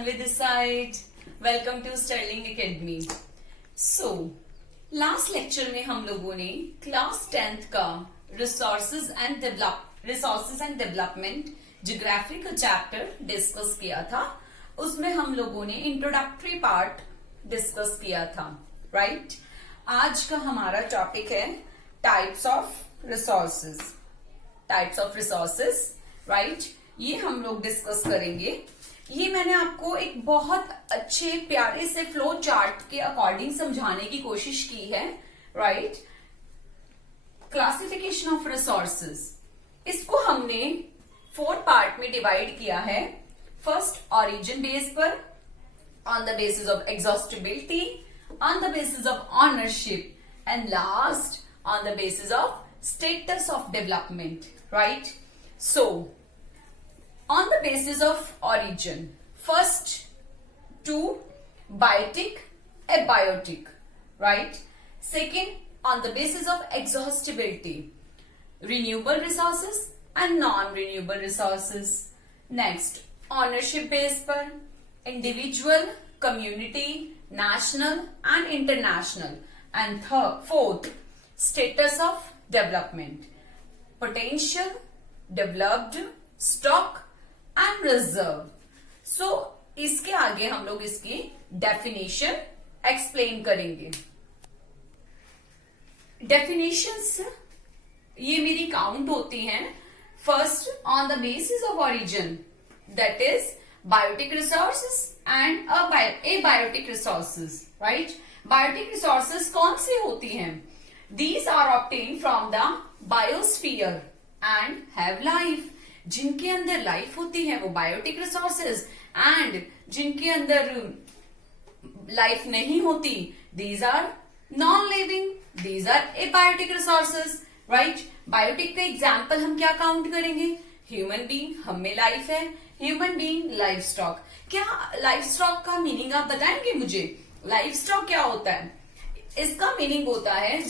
Tanvi this side. Welcome to Sterling Academy. So, last lecture में हम लोगों ने क्लास 10th का रिसोर्सेज एंड डेवलपमेंट ज्योग्राफी का चैप्टर डिस्कस किया था. उसमें हम लोगों ने इंट्रोडक्टरी पार्ट डिस्कस किया था, राइट? आज का हमारा टॉपिक है टाइप्स ऑफ रिसोर्सेज, राइट? ये हम लोग डिस्कस करेंगे. ये मैंने आपको एक बहुत अच्छे प्यारे से फ्लो चार्ट के अकॉर्डिंग समझाने की कोशिश की है, राइट? क्लासिफिकेशन ऑफ रिसोर्सेज, इसको हमने 4 पार्ट में डिवाइड किया है. फर्स्ट ओरिजिन बेस पर, on the basis of exhaustibility, on the basis of ownership, and last on the basis of status of development, right? So on the basis of origin, first 2 biotic, abiotic, right? Second, on the basis of exhaustibility, renewable resources and non-renewable resources. Next, ownership base पर individual, community, national and international. And fourth, status of development, potential, developed, stock and reserve. So इसके आगे हम लोग इसकी definition explain करेंगे. Definitions ये मेरी count होती हैं. First, on the basis of origin, that is biotic resources and abiotic resources, right? Biotic resources कौन सी होती हैं? These are obtain from the biosphere and have life. जिनके अंदर लाइफ होती है वो बायोटिक रिसोर्सेज, एंड जिनके अंदर लाइफ नहीं होती, these are non living, these are abiotic resources, right? Biotic का एग्जाम्पल हम क्या काउंट करेंगे? ह्यूमन बीइंग, हम में लाइफ है. Human being, life stock. क्या लाइफ स्टॉक का मीनिंग आप बताएंगे मुझे? लाइफ स्टॉक क्या होता है? इसका मीनिंग होता है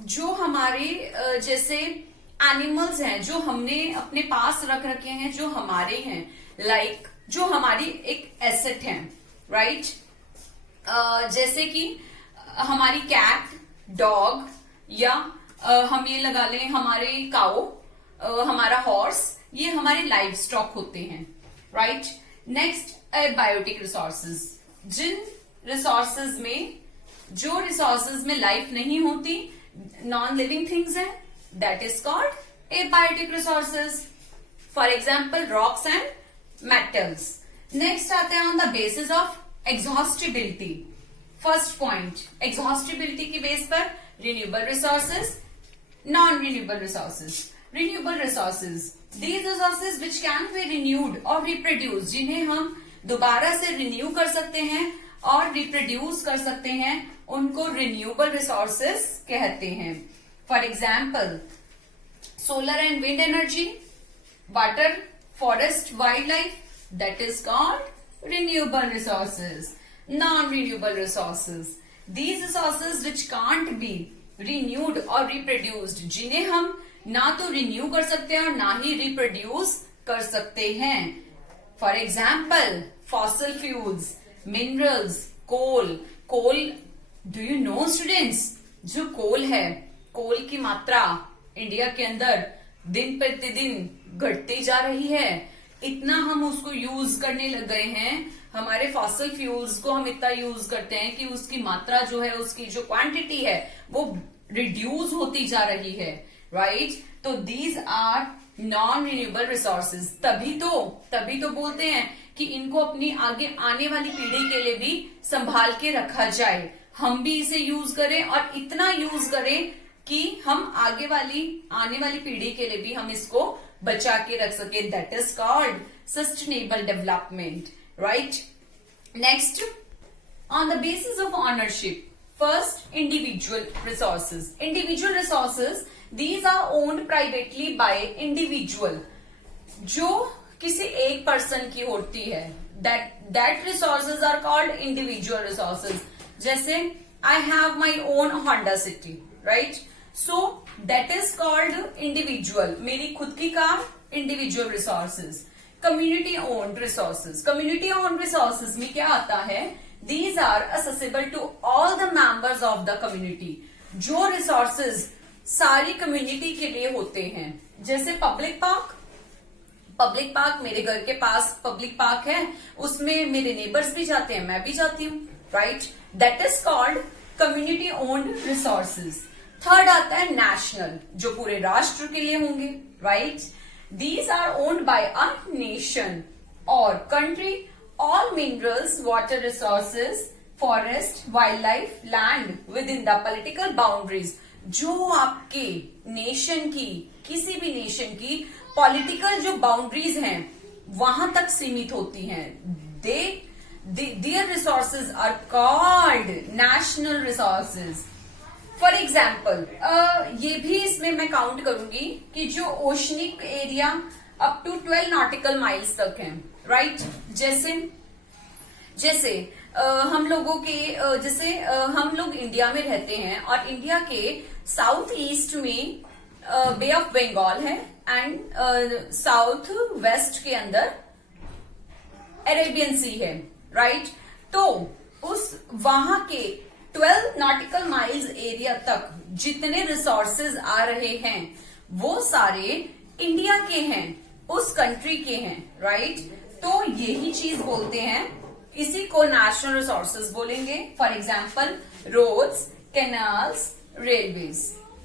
जो हमारे जैसे एनिमल्स हैं जो हमने अपने पास रख रखे हैं, जो हमारे हैं, लाइक जो हमारी एक एसेट है, राइट? जैसे कि हमारी कैट, डॉग, या हम ये लगा लें हमारे काऊ, हमारा हॉर्स, ये हमारे लाइफ स्टॉक होते हैं, राइट? नेक्स्ट, बायोटिक रिसोर्सेज, जिन रिसोर्सेज में में लाइफ नहीं होती, नॉन लिविंग थिंग्स हैं, that is called abiotic resources. For example, rocks and metals. Next आते हैं on the basis of exhaustibility. First point, exhaustibility की बेस पर renewable resources, non-renewable resources. Renewable resources, these resources which can be renewed or reproduced, जिन्हें हम दोबारा से renew कर सकते हैं और reproduce कर सकते हैं, उनको renewable resources कहते हैं. For example, solar and wind energy, water, forest, wildlife, that is called renewable resources. Non-renewable resources, these resources which can't be renewed or reproduced, जिन्हें हम ना तो renew कर सकते हैं और ना ही reproduce कर सकते हैं. For example, fossil fuels, minerals, coal. Do you know students, जो कोल है, कोल की मात्रा इंडिया के अंदर दिन प्रतिदिन घटती जा रही है. इतना हम उसको यूज करने लग गए हैं, हमारे फॉसिल फ्यूल्स को हम इतना यूज करते हैं कि उसकी मात्रा जो है, उसकी जो क्वांटिटी है वो रिड्यूस होती जा रही है, राइट? तो these are non renewable resources. तभी तो बोलते हैं कि इनको अपनी आगे आने वाली पीढ़ी के लिए भी संभाल के रखा जाए. हम भी इसे यूज करें और इतना यूज करें कि हम आने वाली पीढ़ी के लिए भी हम इसको बचा के रख सके. That is called sustainable development, right? Next, on the basis of ownership, first individual resources. Individual resources, these are owned privately by individual, जो किसी एक पर्सन की होती है. That resources are called individual resources. जैसे I have my own Honda City, right? So that is called individual, मेरी खुद की car, individual resources. Community owned resources. Community owned resources में क्या आता है? These are accessible to all the members of the community. जो resources सारी community के लिए होते हैं, जैसे पब्लिक पार्क। पब्लिक पार्क, मेरे घर के पास पब्लिक पार्क है, उसमें मेरे नेबर्स भी जाते हैं, मैं भी जाती हूँ, right? That is called community owned resources. Third आता है नेशनल, जो पूरे राष्ट्र के लिए होंगे, right? These are owned by a nation और country. All minerals, water resources, forest, wildlife, land within the political boundaries. जो आपके नेशन की, किसी भी नेशन की पॉलिटिकल जो बाउंड्रीज हैं वहां तक सीमित होती हैं, their resources are called national resources. For example, ये भी इसमें मैं काउंट करूंगी कि जो oceanic area up to 12 nautical miles तक है, राइट? जैसे हम लोगों के हम लोग इंडिया में रहते हैं और इंडिया के साउथ ईस्ट में बे ऑफ बंगाल है एंड साउथ वेस्ट के अंदर अरेबियन सी है, राइट? तो उस वहां के 12 नॉटिकल माइल्स एरिया तक जितने रिसोर्सेज आ रहे हैं वो सारे इंडिया के हैं, उस कंट्री के हैं, राइट? तो यही चीज बोलते हैं, इसी को नेशनल रिसोर्सेज बोलेंगे। For example roads, canals, railways.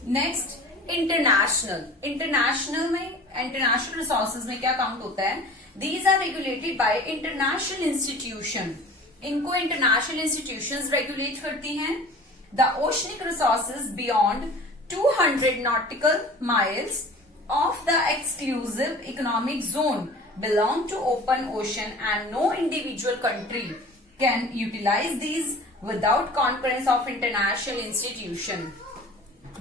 Next international. International resources में क्या काउंट होता है? These are regulated by international institution. इनको इंटरनेशनल इंस्टीट्यूशंस रेगुलेट करती हैं। The oceanic resources beyond 200 nautical miles of the exclusive economic zone belong to open ocean and no individual country can utilize these without concurrence of international institution।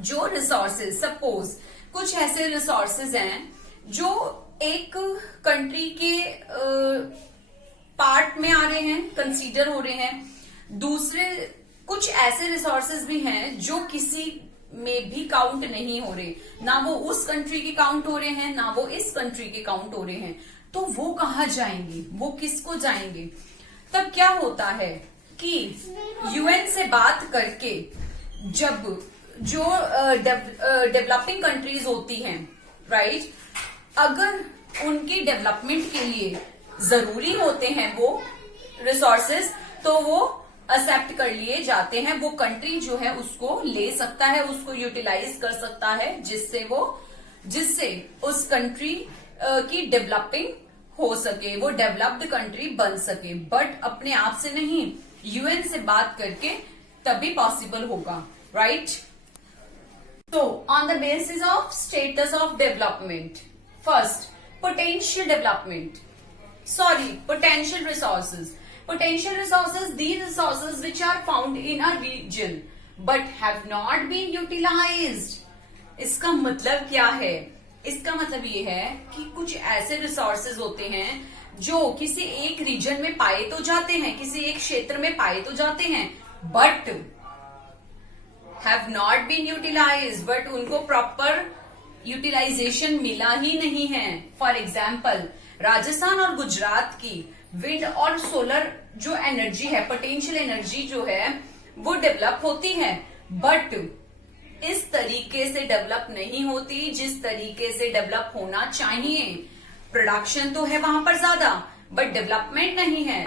जो resources, suppose कुछ ऐसे resources हैं जो एक country के part में आ रहे हैं, कंसीडर हो रहे हैं। दूसरे कुछ ऐसे रिसोर्सेज भी हैं जो किसी में भी काउंट नहीं हो रहे, ना वो उस कंट्री के काउंट हो रहे हैं, ना वो इस कंट्री के काउंट हो रहे हैं। तो वो कहाँ जाएंगे, वो किसको जाएंगे? तब क्या होता है कि यूएन से बात करके जब जो डेवलपिंग कंट्रीज होती हैं, राइट, अगर उनकी डेवलपमेंट के लिए जरूरी होते हैं वो रिसोर्सेज, तो वो एक्सेप्ट कर लिए जाते हैं। वो कंट्री जो है उसको ले सकता है, उसको यूटिलाइज कर सकता है, जिससे उस कंट्री की डेवलपिंग हो सके, वो डेवलप्ड कंट्री बन सके। बट अपने आप से नहीं, यूएन से बात करके तभी पॉसिबल होगा, राइट? तो on the basis of status of development, first potential resources. Potential resources, these resources which are found in a region but have not been utilized। इसका मतलब क्या है? इसका मतलब ये है कि कुछ ऐसे रिसोर्सेज होते हैं जो किसी एक रीजन में पाए तो जाते हैं, किसी एक क्षेत्र में पाए तो जाते हैं, but have not been utilised, but उनको प्रॉपर यूटिलाइजेशन मिला ही नहीं है। फॉर एग्जाम्पल, राजस्थान और गुजरात की विंड और सोलर जो एनर्जी है, पोटेंशियल एनर्जी जो है, वो डेवलप होती है, बट इस तरीके से डेवलप नहीं होती जिस तरीके से डेवलप होना चाहिए। प्रोडक्शन तो है वहां पर ज्यादा, बट डेवलपमेंट नहीं है,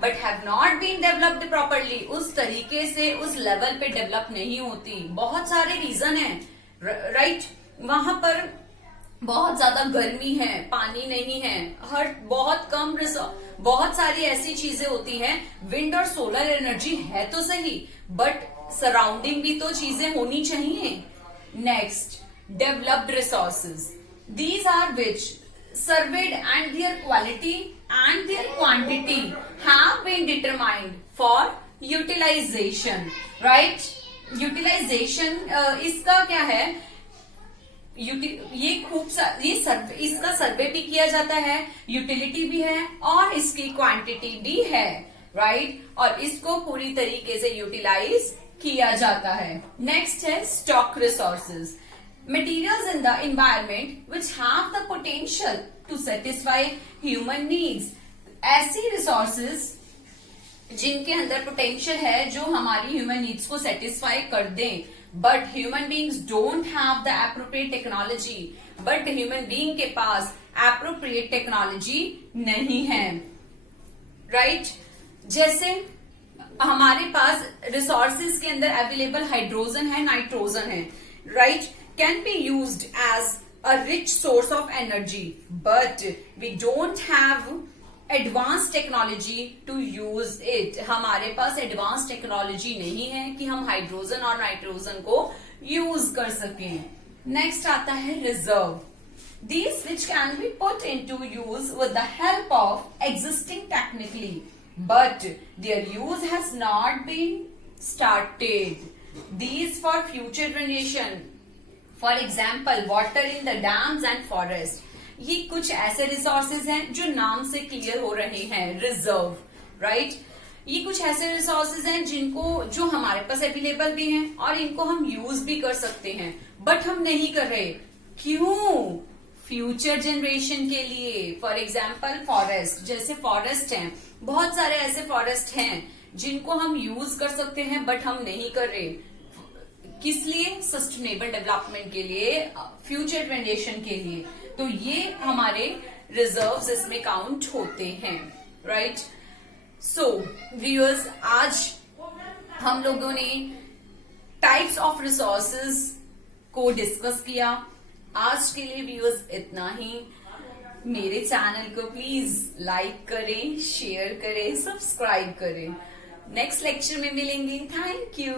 but have not been developed properly. उस तरीके से उस लेवल पे डेवलप नहीं होती। बहुत सारे रीजन है, राइट? वहां पर बहुत ज्यादा गर्मी है, पानी नहीं है, बहुत सारी ऐसी चीजें होती हैं। विंड और सोलर एनर्जी है तो सही, बट सराउंडिंग भी तो चीजें होनी चाहिए। Next, developed resources, these are which surveyed and their quality and their quantity have been determined for utilisation, right? Utilisation इसका क्या है? इसका सर्वे भी किया जाता है, यूटिलिटी भी है और इसकी क्वांटिटी भी है, राइट? और इसको पूरी तरीके से यूटिलाइज किया जाता है। नेक्स्ट है stock resources. materials in the environment which have the potential to satisfy human needs. ऐसी resources जिनके अंदर पोटेंशियल है जो हमारी ह्यूमन नीड्स को सेटिस्फाई कर दें, but human beings don't have the appropriate technology, but human being के पास एप्रोप्रिएट टेक्नोलॉजी नहीं है, राइट? जैसे हमारे पास रिसोर्सेज के अंदर अवेलेबल हाइड्रोजन है, नाइट्रोजन है, right? Can be used as a rich source of energy, but we don't have advance technology to use it. हमारे पास एडवांस टेक्नोलॉजी नहीं है कि हम हाइड्रोजन और नाइट्रोजन को यूज कर सकें. नेक्स्ट आता है reserve. These which can be put into use with the help of existing technically, but their use has not been started. These for future generation. For example, water in the dams and forest. ये कुछ ऐसे resources हैं जो नाम से clear हो रहे हैं, रिजर्व, राइट? ये कुछ ऐसे रिसोर्सेज हैं जिनको जो हमारे पास अवेलेबल भी हैं और इनको हम यूज भी कर सकते हैं, बट हम नहीं कर रहे. क्यों? फ्यूचर जनरेशन के लिए. फॉर एग्जाम्पल फॉरेस्ट, जैसे फॉरेस्ट हैं, बहुत सारे ऐसे फॉरेस्ट हैं जिनको हम यूज कर सकते हैं बट हम नहीं कर रहे. किस लिए? सस्टेनेबल डेवलपमेंट के लिए, फ्यूचर जनरेशन के लिए. तो ये हमारे रिजर्व्स इसमें काउंट होते हैं, राइट? सो व्यूअर्स, आज हम लोगों ने टाइप्स ऑफ रिसोर्सेज को डिस्कस किया. आज के लिए व्यूअर्स इतना ही. मेरे चैनल को प्लीज लाइक करें, शेयर करें, सब्सक्राइब करें. नेक्स्ट लेक्चर में मिलेंगे. Thank you.